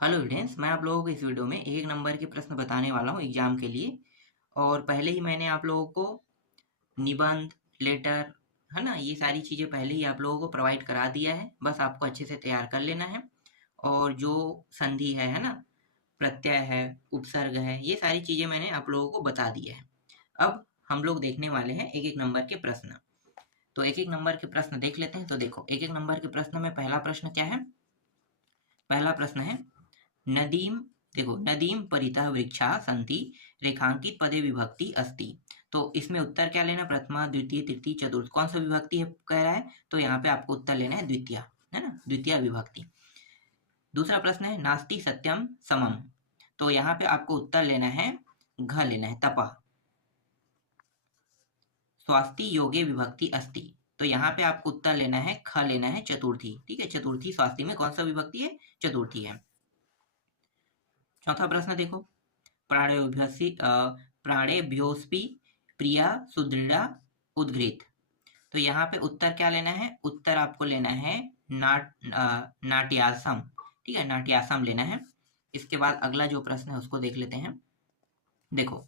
Hello students, मैं आप लोगों को इस वीडियो में एक नंबर के प्रश्न बताने वाला हूँ एग्जाम के लिए। और पहले ही मैंने आप लोगों को निबंध, लेटर, है ना, ये सारी चीज़ें पहले ही आप लोगों को प्रोवाइड करा दिया है। बस आपको अच्छे से तैयार कर लेना है। और जो संधि है ना, प्रत्यय है, उपसर्ग है, ये सारी चीज़ें मैंने आप लोगों को बता दिया है। अब हम लोग देखने वाले हैं एक एक नंबर के प्रश्न। तो एक एक नंबर के प्रश्न देख लेते हैं। तो देखो, एक एक नंबर के प्रश्न में पहला प्रश्न क्या है। पहला प्रश्न है नदीम। देखो, नदीम परितः वृक्षाः सन्ति रेखांकित पदे विभक्ति अस्ति। तो इसमें उत्तर क्या लेना, प्रथमा, द्वितीय, तृतीय, चतुर्थ, कौन सा विभक्ति है कह रहा है। तो यहाँ पे आपको उत्तर लेना है द्वितीय, है ना, द्वितीय विभक्ति। दूसरा प्रश्न है नास्ति सत्यम समम। तो यहाँ पे आपको उत्तर लेना है घ लेना है, तपः। स्वास्ति योगे विभक्ति अस्ति। तो यहाँ पे आपको उत्तर लेना है ख लेना है, चतुर्थी। ठीक है, चतुर्थी स्वास्ति में कौन सा विभक्ति है, चतुर्थी है। चौथा प्रश्न देखो, प्राणेभ्योऽस्पि प्रिया सुदृढ़ा उद्घृत। तो यहाँ पे उत्तर क्या लेना है, उत्तर आपको लेना है नाट्यासम। ठीक है, नाट्यासम लेना है। इसके बाद अगला जो प्रश्न है उसको देख लेते हैं। देखो,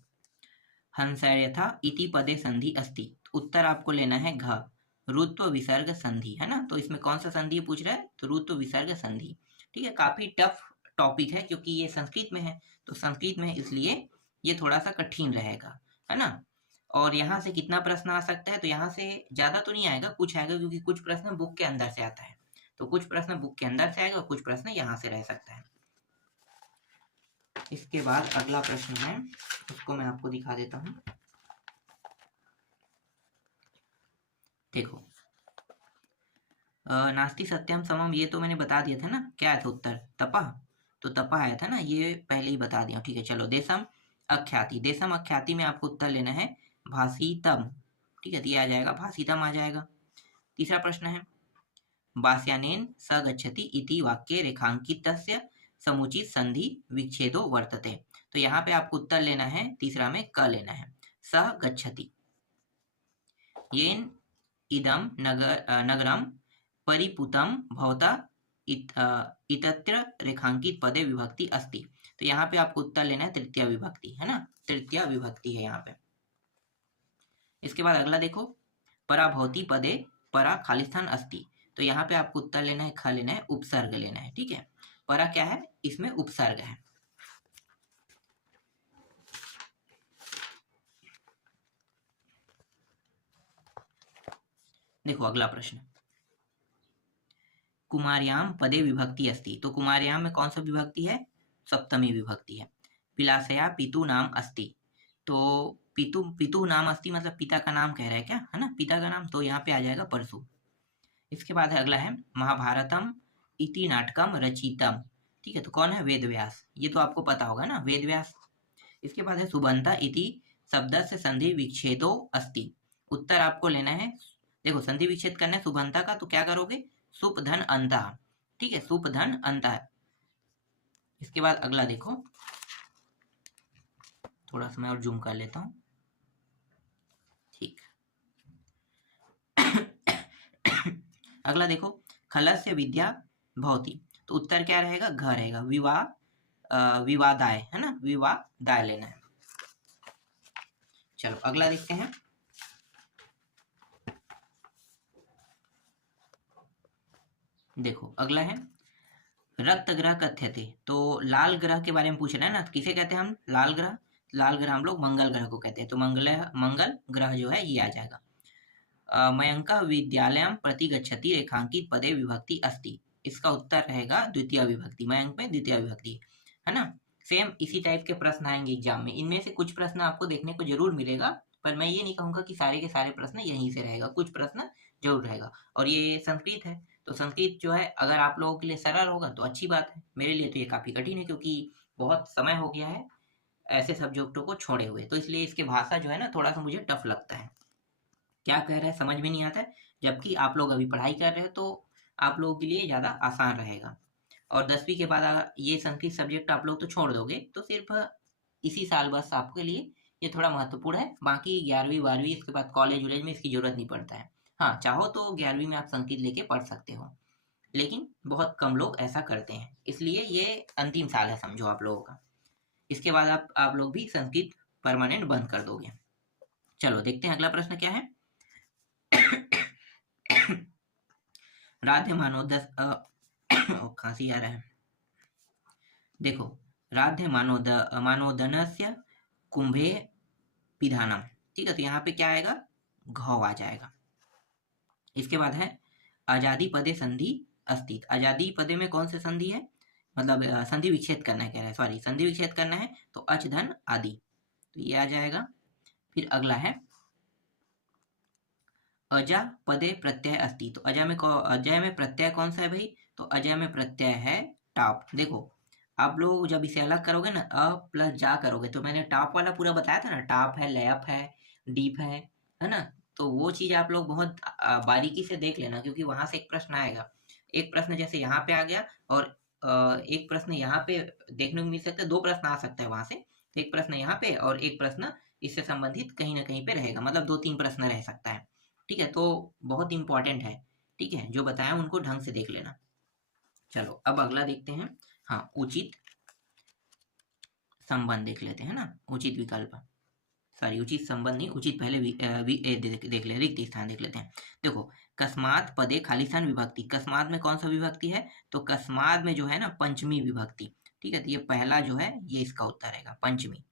हंसयथा इति पदे संधि अस्ति। उत्तर आपको लेना है घ, रुत्व विसर्ग संधि, है ना। तो इसमें कौन सा संधि पूछ रहा है, तो रुत्व विसर्ग संधि। ठीक है, काफी टफ टॉपिक है क्योंकि ये संस्कृत में है। तो संस्कृत में इसलिए ये थोड़ा सा कठिन रहेगा, है ना। और यहाँ से कितना प्रश्न आ सकता है, तो यहाँ से ज्यादा तो नहीं आएगा, कुछ आएगा, क्योंकि कुछ प्रश्न बुक के अंदर से आता है। तो कुछ प्रश्न बुक के अंदर से आएगा, कुछ प्रश्न यहाँ से रह सकता है। इसके बाद अगला प्रश्न है, उसको मैं आपको दिखा देता हूँ। देखो, नास्ति सत्यम समम, ये तो मैंने बता दिया था ना, क्या था उत्तर, तपः। तो तपः आया था ना, ये पहले ही बता दिया। ठीक है, चलो, देशम अख्याति। देशम अख्याति में आपको उत्तर लेना है भाषितम। ठीक है, दिया आ जाएगा, भाषितम आ जाएगा। तीसरा प्रश्न है बास्यानेन स गच्छति इति वाक्ये रेखांकितस्य समुचित संधि विच्छेदो वर्तते। तो यहाँ पे आपको उत्तर लेना है, तीसरा में क लेना है, स गच्छति। येन इदम नगरम परिपूतं भवता इतत्र रेखांकित पदे विभक्ति अस्ति। तो यहाँ पे आपको उत्तर लेना है तृतीय विभक्ति, है ना, तृतीय विभक्ति है यहाँ पे। इसके बाद अगला देखो, परा भवति पदे परा खाली स्थान अस्ति। तो यहाँ पे आपको उत्तर लेना है ख लेना है, उपसर्ग लेना है। ठीक है, परा क्या है, इसमें उपसर्ग है। देखो अगला प्रश्न, कुमार्याम पदे विभक्ति अस्ति। तो कुमार्याम में कौन सा विभक्ति है, सप्तमी विभक्ति है। पिलाशया पितु नाम अस्ति। तो पितु नाम अस्ति मतलब पिता का नाम कह रहा है क्या, है ना, पिता का नाम। तो यहाँ पे आ जाएगा परसु। इसके बाद है अगला है महाभारतम इति नाटकम रचितम। ठीक है, तो कौन है, वेद व्यास। ये तो आपको पता होगा ना, वेद व्यास। इसके बाद है सुबंता इति शब्द से संधि विच्छेदो अस्ति। उत्तर आपको लेना है, देखो संधि विच्छेद करना है सुबंता का, तो क्या करोगे, सुप धन अंता। ठीक है, सुप धन अंता। इसके बाद अगला देखो, थोड़ा सा मैं और जूम कर लेता हूं। ठीक अगला देखो, खलस्य विद्या भवति। तो उत्तर क्या रहेगा, घ रहेगा, विवादाय, है ना, विवादाय लेना है। चलो अगला देखते हैं। देखो अगला है रक्त ग्रह कथ्यते। तो लाल ग्रह के बारे में पूछ रहे हैं ना, तो किसे कहते हैं हम, लाल ग्रह। लाल ग्रह हम लोग मंगल ग्रह को कहते हैं। तो मंगल ग्रह जो है ये आ जाएगा। मयंक विद्यालय प्रति गच्छति रेखांकित पदे विभक्ति अस्ति। इसका उत्तर रहेगा द्वितीय विभक्ति, मयंक में द्वितीय विभक्ति, है ना। सेम इसी टाइप के प्रश्न आएंगे एग्जाम में। इनमें से कुछ प्रश्न आपको देखने को जरूर मिलेगा, पर मैं ये नहीं कहूंगा कि सारे के सारे प्रश्न यहीं से रहेगा, कुछ प्रश्न जरूर रहेगा। और ये संस्कृत है, तो संस्कृत जो है अगर आप लोगों के लिए सरल होगा तो अच्छी बात है। मेरे लिए तो ये काफी कठिन है, क्योंकि बहुत समय हो गया है ऐसे सब्जेक्टों को छोड़े हुए, तो इसलिए इसकी भाषा जो है ना थोड़ा सा मुझे टफ लगता है। क्या कह रहा है समझ में नहीं आता है, जबकि आप लोग अभी पढ़ाई कर रहे हो तो आप लोगों के लिए ज़्यादा आसान रहेगा। और 10वीं के बाद अगर ये संस्कृत सब्जेक्ट आप लोग तो छोड़ दोगे, तो सिर्फ इसी साल बस आपके लिए ये थोड़ा महत्वपूर्ण है। बाकी 11वीं 12वीं इसके बाद कॉलेज वॉलेज में इसकी जरूरत नहीं पड़ता है। हाँ, चाहो तो 11वीं में आप संस्कृत लेके पढ़ सकते हो। लेकिन बहुत कम लोग ऐसा करते हैं, इसलिए ये अंतिम साल है समझो आप लोगों का। इसके बाद आप लोग भी संस्कृत परमानेंट बंद कर दोगे। चलो देखते हैं अगला प्रश्न क्या है। राध्य मानो खांसी आ रहा है। देखो, राध्य मानोदनस्य कुंभे पिधानम, ठीक है, तो यहाँ पे क्या आएगा, घ आ जाएगा। इसके बाद है आजादी पदे संधि अस्ति। आजादी पदे में कौन से संधि है, मतलब संधि विच्छेद करना है, कह रहा है, सॉरी, संधि विच्छेद करना है, तो अच धन आदि, तो ये आ जाएगा। फिर अगला है अजा पदे प्रत्यय अस्ति। तो अजय में प्रत्यय कौन सा है भाई, तो अजय में प्रत्यय है टाप। देखो आप लोग जब इसे अलग करोगे ना, अ प्लस जा करोगे, तो मैंने टाप वाला पूरा बताया था ना, टाप है, लैप है, डीप है ना, तो वो चीज आप लोग बहुत बारीकी से देख लेना, क्योंकि वहां से एक प्रश्न आएगा। एक प्रश्न जैसे यहाँ पे आ गया, और एक प्रश्न यहाँ पे देखने को मिल सकता है, दो प्रश्न आ सकता है वहां से, तो एक प्रश्न यहाँ पे और एक प्रश्न इससे संबंधित कहीं ना कहीं पे रहेगा, मतलब 2-3 प्रश्न रह सकता है, ठीक है, तो बहुत इंपॉर्टेंट है, ठीक है, जो बताया उनको ढंग से देख लेना। चलो अब अगला देखते हैं, हाँ, उचित संबंध देख लेते हैं ना, उचित विकल्प, सॉरी उचित संबंध नहीं, उचित पहले देख ले, रिक्त स्थान देख लेते हैं। देखो, कस्मात पदे खालिस्तान विभक्ति, कस्मात में कौन सा विभक्ति है, तो कस्मात में जो है ना पंचमी विभक्ति, ठीक है, तो ये पहला जो है ये इसका उत्तर रहेगा, पंचमी।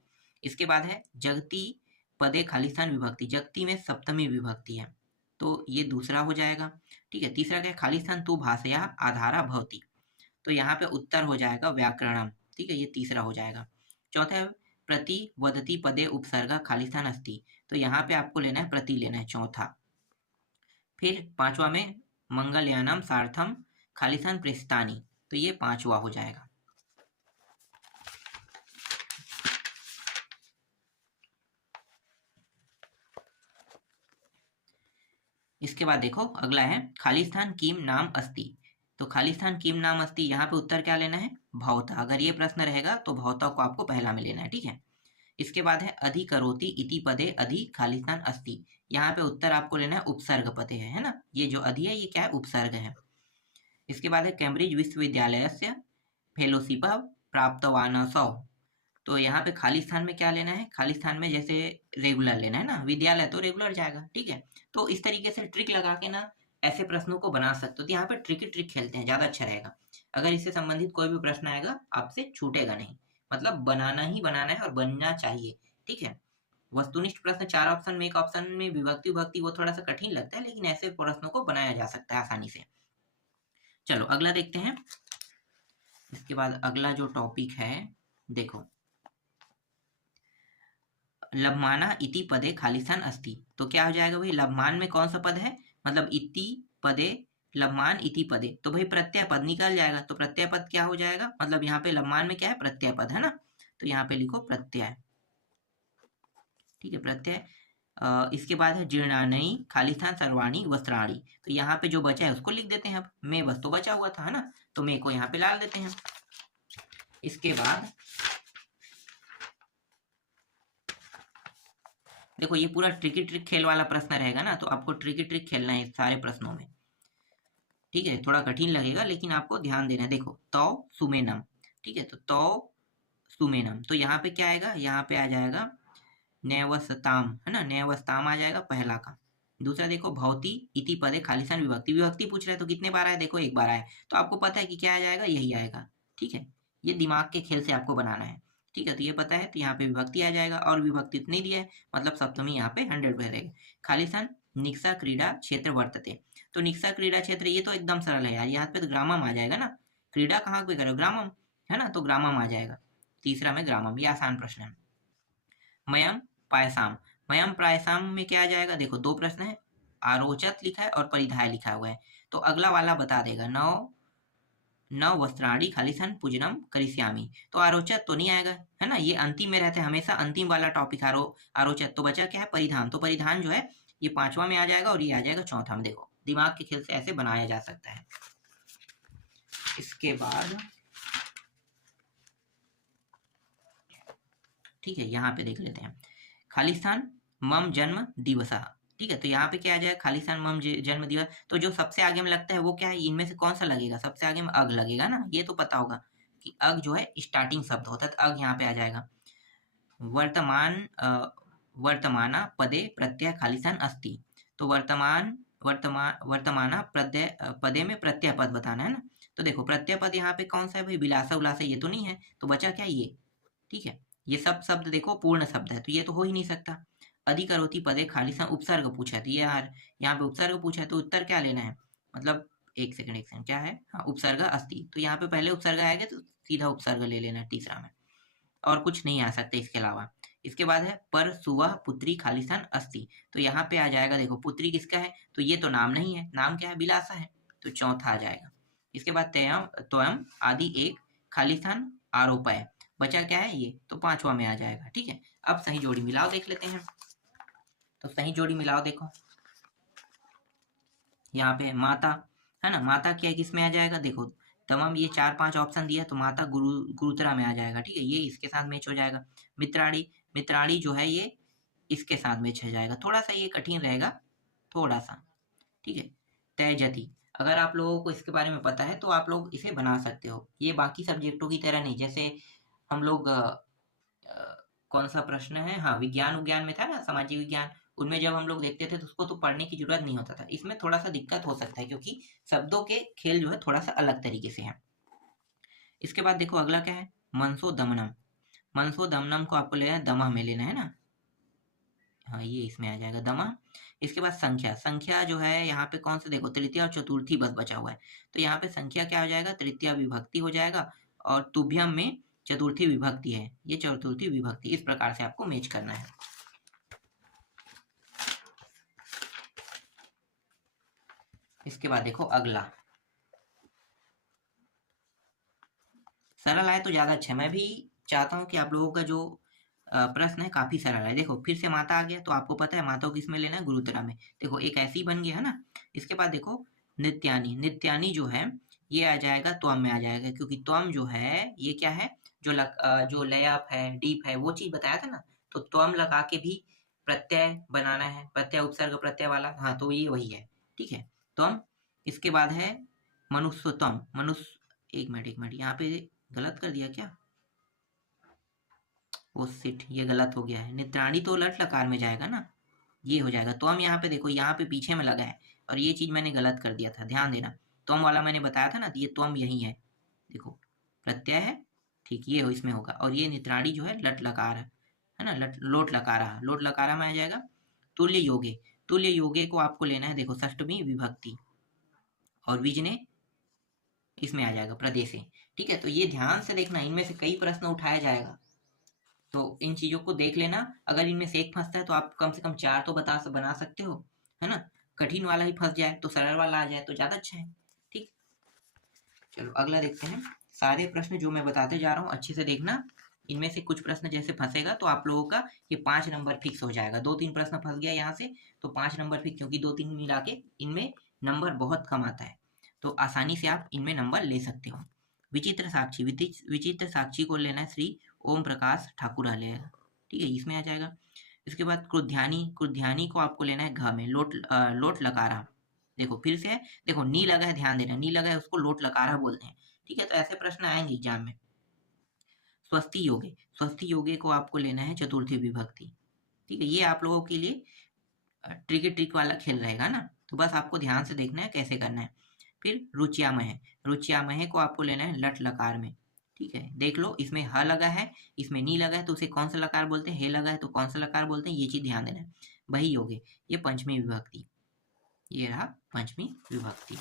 इसके बाद है जगती पदे खालिस्तान विभक्ति, जगती में सप्तमी विभक्ति है, तो ये दूसरा हो जाएगा, ठीक है। तीसरा क्या है, खालिस्तान तु भाषया आधारा भवति, तो यहाँ पे उत्तर हो जाएगा व्याकरणम, ठीक है, ये तीसरा हो जाएगा। चौथा है प्रति वदति पदे उपसर्ग खालिस्तान अस्ति, तो यहाँ पे आपको लेना है प्रति, लेना है चौथा। फिर पांचवा में मंगलयानम सार्थम खालिस्तान प्रेस्तानी, तो ये पांचवा हो जाएगा। इसके बाद देखो अगला है खालिस्तान किम नाम अस्ति, तो खालिस्तान किम नाम अस्ति, यहाँ पे उत्तर क्या लेना है, भवता। अगर ये प्रश्न रहेगा तो भवता को आपको पहला में लेना है, ठीक है। इसके बाद है अधिकरोति इति पदे अधि खालिस्तान अस्ति, यहाँ पे उत्तर आपको लेना है उपसर्ग पदे है ना, ये जो अधि है ये क्या है, उपसर्ग है। इसके बाद है कैम्ब्रिज विश्वविद्यालय से फेलोशिप प्राप्तवानसौ, तो यहाँ पे खालिस्तान में क्या लेना है, खालिस्तान में जैसे रेगुलर लेना है ना, विद्यालय तो रेगुलर जाएगा, ठीक है। तो इस तरीके से ट्रिक लगा के ना ऐसे प्रश्नों को बना सकते हो, तो यहाँ पे ट्रिक खेलते हैं, ज्यादा अच्छा रहेगा। अगर इससे संबंधित कोई भी प्रश्न आएगा आपसे छूटेगा नहीं, मतलब बनाना ही बनाना है और बनना चाहिए, ठीक है। वस्तुनिष्ठ प्रश्न 4 ऑप्शन में, एक ऑप्शन में विभक्ति विभक्ति, वो थोड़ा सा कठिन लगता है, लेकिन ऐसे प्रश्नों को बनाया जा सकता है आसानी से। चलो अगला देखते हैं। इसके बाद अगला जो टॉपिक है, देखो, लभमाना इति पदे खालिस्तान अस्ति, तो क्या हो जाएगा भाई, लभमान में कौन सा पद है, मतलब इति पदे, लभमान इति पदे, तो भाई प्रत्यय पद निकल जाएगा, तो प्रत्यय पद क्या हो जाएगा, मतलब यहाँ पे लभमान में क्या है, प्रत्यय पद है ना, तो यहाँ पे लिखो प्रत्यय, ठीक है, प्रत्यय। इसके बाद है जीर्णानी खालिस्तान सर्वाणी वस्त्राणी, तो यहाँ पे जो बचा है उसको लिख देते हैं, अब में बस तो बचा हुआ था है ना, तो में को यहाँ पे डाल देते हैं। इसके बाद देखो ये पूरा ट्रिक खेल वाला प्रश्न रहेगा ना, तो आपको ट्रिक खेलना है सारे प्रश्नों में, ठीक है, थोड़ा कठिन लगेगा लेकिन आपको ध्यान देना है। देखो तौ सुमेनम, ठीक है, तो तौ सुमेनम, तो यहाँ पे क्या आएगा, यहाँ पे आ जाएगा नैवस्ताम है ना, नैवस्ताम आ जाएगा पहला का। दूसरा देखो भवती इति पदे खालिस्तान विभक्ति, विभक्ति पूछ रहा है तो कितने बार आया, देखो एक बार आया, तो आपको पता है कि क्या आ जाएगा, यही आएगा, ठीक है। ये दिमाग के खेल से आपको बनाना है, ठीक है, तो ये पता है, तो यहाँ पे विभक्ति आ जाएगा, और विभक्ति इतनी दिया है, मतलब सप्तमी यहाँ पे 100 पे रहेगा। खालिस्तान निक्सा क्रीडा क्षेत्र वर्तते, तो निक्सा क्रीडा क्षेत्र, ये तो एकदम सरल है यार, यहाँ पे तो ग्रामम आ जाएगा ना, क्रीडा कहाँ पे करो, ग्रामम है ना, तो ग्रामम आ जाएगा, तीसरा में ग्रामम, ये आसान प्रश्न है। मयम पायसाम, मयम पायसाम में क्या आ जाएगा, देखो दो प्रश्न है, आरोचत लिखा है और परिधाय लिखा हुआ है, तो अगला वाला बता देगा, नौ वस्त्राणी खालिस्तान पूजनम करिष्यामि, तो आरोचत तो नहीं आएगा है ना, ये अंतिम में रहता है हमेशा, अंतिम वाला टॉपिक आरोचत, तो बचा क्या है, परिधान, तो परिधान जो है ये पांचवा में आ जाएगा और ये आ जाएगा चौथा में। देखो दिमाग के खेल से ऐसे बनाया जा सकता है। इसके बाद ठीक है, यहाँ पे देख लेते हैं, खालिस्तान मम जन्म दिवसा, ठीक है, तो यहाँ पे क्या आ जाएगा, खालिस्तान मम जन्म दिवस। तो जो सबसे आगे में लगता है वो क्या है, इनमें से कौन सा लगेगा, सबसे आगे में अग लगेगा ना, ये तो पता होगा कि अग जो है स्टार्टिंग शब्द होता है, तो अग यहाँ पे आ जाएगा। वर्तमाना पदे प्रत्यय खालिस्तान अस्ति। तो वर्तमाना पदे में प्रत्यय पद बताना है ना। तो देखो प्रत्यय पद यहाँ पे कौन सा है भाई, विलासा उलासा ये तो नहीं है, तो बचा क्या ये, ठीक है। ये सब शब्द देखो पूर्ण शब्द है, तो ये तो हो ही नहीं सकता। अधिकरोति पदे खालिस्तान उपसर्ग पूछा है, तो ये यार यहाँ पे उपसर्ग पूछा है, तो उत्तर क्या लेना है, मतलब एक सेकंड क्या है, हाँ उपसर्ग अस्ति, तो यहाँ पे पहले उपसर्ग आएगा तो सीधा उपसर्ग ले लेना है तीसरा में, और कुछ नहीं आ सकता इसके अलावा। इसके बाद है पर सुवा पुत्री खालिस्तान अस्ति। तो यहाँ पे आ जाएगा, देखो पुत्री किसका है, तो ये तो नाम नहीं है, नाम क्या है, बिलासा है, तो चौथा आ जाएगा। इसके बाद त्वयम आदि एक खालिस्तान आरोपय, बचा क्या है ये, तो पांचवा में आ जाएगा। ठीक है, अब सही जोड़ी मिलाओ देख लेते हैं। तो सही जोड़ी मिलाओ, देखो यहाँ पे माता है ना, माता क्या है, किसमें आ जाएगा, देखो तमाम ये 4-5 ऑप्शन दिया, तो माता गुरुतरा में आ जाएगा। ठीक है, ये इसके साथ मैच हो जाएगा। मित्राड़ी, मित्राड़ी जो है ये इसके साथ मैच हो जाएगा। थोड़ा सा ये कठिन रहेगा, थोड़ा सा। ठीक है, तेजति, अगर आप लोगों को इसके बारे में पता है तो आप लोग इसे बना सकते हो। ये बाकी सब्जेक्टों की तरह नहीं, जैसे हम लोग कौन सा प्रश्न है, हाँ विज्ञान में था ना, सामाजिक विज्ञान, उनमें जब हम लोग देखते थे तो उसको तो पढ़ने की जरूरत नहीं होता था। इसमें थोड़ा सा दिक्कत हो सकता है क्योंकि शब्दों के खेल जो है थोड़ा सा अलग तरीके से है। इसके बाद देखो अगला क्या है, मनसो दमनम। मनसो दमनम को आपको लेना है, दमा में लेना है ना, हाँ ये इसमें आ जाएगा दमा। इसके बाद संख्या, संख्या जो है यहाँ पे कौन सा, देखो तृतीया और चतुर्थी बस बचा हुआ है, तो यहाँ पे संख्या क्या हो जाएगा, तृतीया विभक्ति हो जाएगा, और तुभ्यम में चतुर्थी विभक्ति है, ये चतुर्थी विभक्ति। इस प्रकार से आपको मैच करना है। इसके बाद देखो अगला, सरल आए तो ज्यादा अच्छा है। मैं भी चाहता हूँ कि आप लोगों का जो प्रश्न है काफी सरल है। देखो फिर से माता आ गया, तो आपको पता है माता को किस में लेना है, गुरुतरा में। देखो एक ऐसी बन गया है ना। इसके बाद देखो नित्यानी, नित्यानी जो है ये आ जाएगा त्वम में आ जाएगा, क्योंकि त्वम जो है ये क्या है, जो लयाप है, डीप है, वो चीज बताया था ना, तो त्वम लगा के भी प्रत्यय बनाना है, प्रत्यय उपसर्ग प्रत्यय वाला, हाँ तो ये वही है। ठीक है, त्वम। इसके बाद है मनुष्योत्तम, मनुष्य, एक मिनट यहाँ पे गलत कर दिया क्या, वो सिट, ये गलत हो गया है। नित्राणी तो लट लकार में जाएगा ना, ये हो जाएगा। तो हम यहाँ पे देखो, यहाँ पे पीछे में लगा है, और ये चीज मैंने गलत कर दिया था, ध्यान देना। तोम वाला मैंने बताया था ना, तो ये तोम यही है, देखो प्रत्यय है, ठीक, ये हो इसमें होगा। और ये नित्राणी जो है लट लकार है ना, लोट लकारा, लोट लकारा में आ जाएगा। तुल्य योगे, तुल्य योगे को आपको लेना है, देखो षष्टमी विभक्ति, और विजने इसमें आ जाएगा प्रदेशे। ठीक है, तो ये ध्यान से देखना, इनमें से कई प्रश्न उठाया जाएगा, तो इन चीजों को देख लेना। अगर इनमें से एक फंसता है तो आप कम से कम 4 तो बना सकते हो, है ना। कठिन वाला ही फंस जाए तो सरल वाला आ जाए तो ज्यादा अच्छा है। ठीक, चलो अगला देखते हैं। सारे प्रश्न जो मैं बताते जा रहा हूँ अच्छे से देखना, इनमें से कुछ प्रश्न जैसे फंसेगा तो आप लोगों का ये 5 नंबर फिक्स हो जाएगा। 2-3 प्रश्न फंस गया यहाँ से तो 5 नंबर फिक्स, क्योंकि 2-3 मिला के इनमें नंबर बहुत कम आता है, तो आसानी से आप इनमें नंबर ले सकते हो। विचित्र साक्षी, विचित्र साक्षी को लेना है श्री ओम प्रकाश ठाकुर लेगा। ठीक है, इसमें आ जाएगा। इसके बाद क्रुध्यानी, क्रुध्यानी को आपको लेना है घ में, लोट लकारा। देखो फिर से, देखो नी लगा है, ध्यान देना, नी लगा है उसको लोट लकारा बोलते हैं। ठीक है, तो ऐसे प्रश्न आएंगे एग्जाम में। स्वस्ति योगे, स्वस्ति योगे को आपको लेना है चतुर्थी विभक्ति। ठीक है, ये आप लोगों के लिए ट्रिक वाला खेल रहेगा ना, तो बस आपको ध्यान से देखना है कैसे करना है। फिर रुचियामय, रुचियामय को आपको लेना है लट लकार में। ठीक है, देख लो इसमें ह लगा है, इसमें नी लगा है, तो उसे कौन सा लकार बोलते हैं, हे लगा है तो कौन सा लकार बोलते हैं, ये चीज ध्यान देना है। वही योगे, ये पंचमी विभक्ति, ये रहा पंचमी विभक्ति।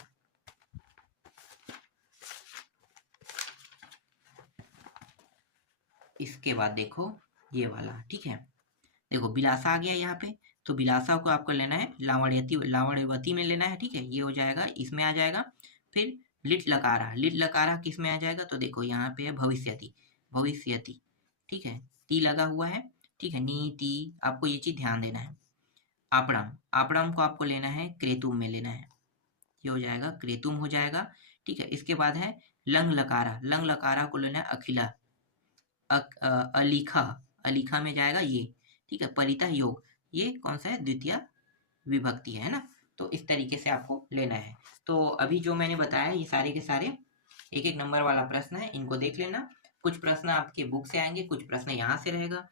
इसके बाद देखो ये वाला, ठीक है, देखो बिलासा आ गया यहाँ पे, तो बिलासा को आपको लेना है लावण्यवती में लेना है। ठीक है, ये हो जाएगा, इसमें आ जाएगा। फिर लिट लकारा, लिट लकारा किस में आ जाएगा, तो देखो यहाँ पे है भविष्यति, भविष्यति। ठीक है, ती लगा हुआ है। ठीक है, नीति, आपको ये चीज ध्यान देना है। आपड़म, आपड़म को आपको लेना है क्रेतुम में लेना है, ये हो जाएगा क्रेतुम हो जाएगा। ठीक है, इसके बाद है लंग लकारा, लंग लकारा को लेना है अखिला, अलीखा, अलीखा में जाएगा ये। ठीक है, परिता योग, ये कौन सा है, द्वितीय विभक्ति है ना। तो इस तरीके से आपको लेना है। तो अभी जो मैंने बताया ये सारे के सारे एक एक नंबर वाला प्रश्न है, इनको देख लेना। कुछ प्रश्न आपके बुक से आएंगे, कुछ प्रश्न यहाँ से रहेगा।